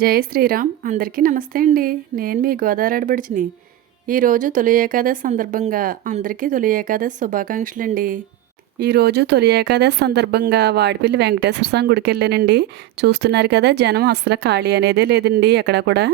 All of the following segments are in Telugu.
జై శ్రీరామ్. అందరికీ నమస్తే అండి. నేను మీ గోదావరి ఆడబడిచిని. ఈరోజు తొలి ఏకాదశి సందర్భంగా అందరికీ తొలి ఏకాదశి శుభాకాంక్షలండి. ఈరోజు తొలి ఏకాదశి సందర్భంగా వాడిపల్లి వెంకటేశ్వర స్వామి గుడికి వెళ్ళానండి. చూస్తున్నారు కదా, జనం అసలు ఖాళీ అనేదే లేదండి ఎక్కడ కూడా.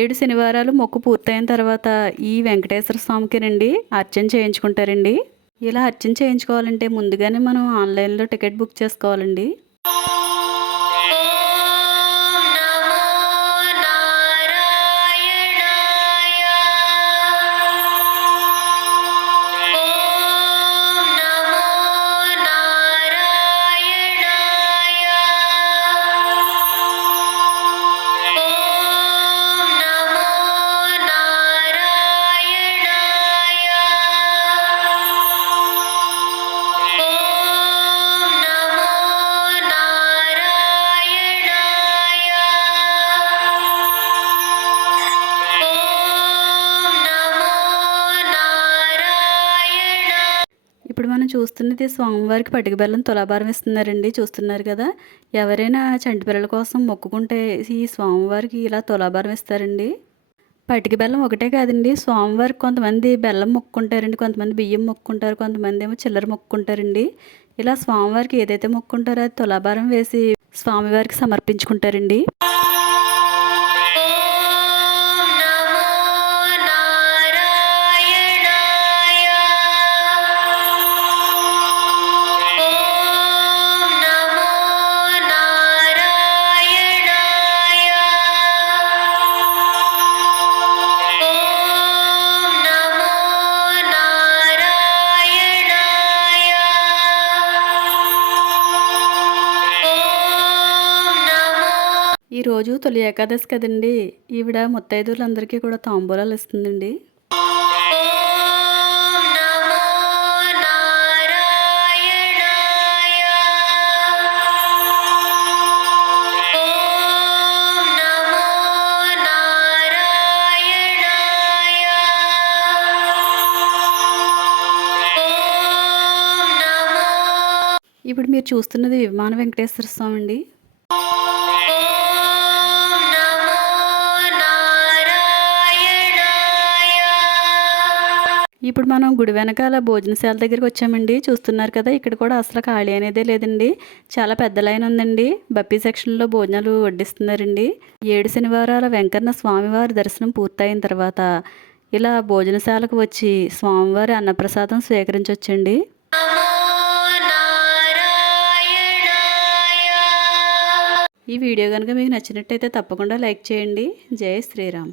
ఏడు శనివారాలు మొక్కు పూర్తయిన తర్వాత ఈ వెంకటేశ్వర స్వామికినండి అర్చన చేయించుకుంటారండి. ఇలా అర్చన చేయించుకోవాలంటే ముందుగానే మనం ఆన్లైన్లో టికెట్ బుక్ చేసుకోవాలండి. ఇప్పుడు మనం చూస్తున్నది స్వామివారికి పటిక బెల్లం తులాభారం ఇస్తున్నారండి. చూస్తున్నారు కదా, ఎవరైనా చంటి పిల్లల కోసం మొక్కుకుంటే ఈ స్వామివారికి ఇలా తులాభారం ఇస్తారండి. పటిక బెల్లం ఒకటే కాదండి, స్వామివారికి కొంతమంది బెల్లం మొక్కుంటారండి, కొంతమంది బియ్యం మొక్కుంటారు, కొంతమంది ఏమో చిల్లర మొక్కుంటారండి. ఇలా స్వామివారికి ఏదైతే మొక్కుంటారో అది తులాభారం వేసి స్వామివారికి సమర్పించుకుంటారండి. ఈరోజు తొలి ఏకాదశి కదండి, ఈవిడ ముత్తైదువులందరికీ కూడా తాంబూలాలు ఇస్తుందండి. ఇప్పుడు మీరు చూస్తున్నది విమాన వెంకటేశ్వర స్వామి అండి. ఇప్పుడు మనం గుడి వెనకాల భోజనశాల దగ్గరికి వచ్చామండి. చూస్తున్నారు కదా, ఇక్కడ కూడా అసలు ఖాళీ అనేదే లేదండి. చాలా పెద్ద లైన్ ఉందండి. బప్పీ సెక్షన్లో భోజనాలు వడ్డిస్తున్నారండి. 7 శనివారాల వెంకన్న స్వామివారి దర్శనం పూర్తయిన తర్వాత ఇలా భోజనశాలకు వచ్చి స్వామివారి అన్నప్రసాదం స్వీకరించవచ్చండి. ఈ వీడియో కనుక మీకు నచ్చినట్టయితే తప్పకుండా లైక్ చేయండి. జై శ్రీరామ్.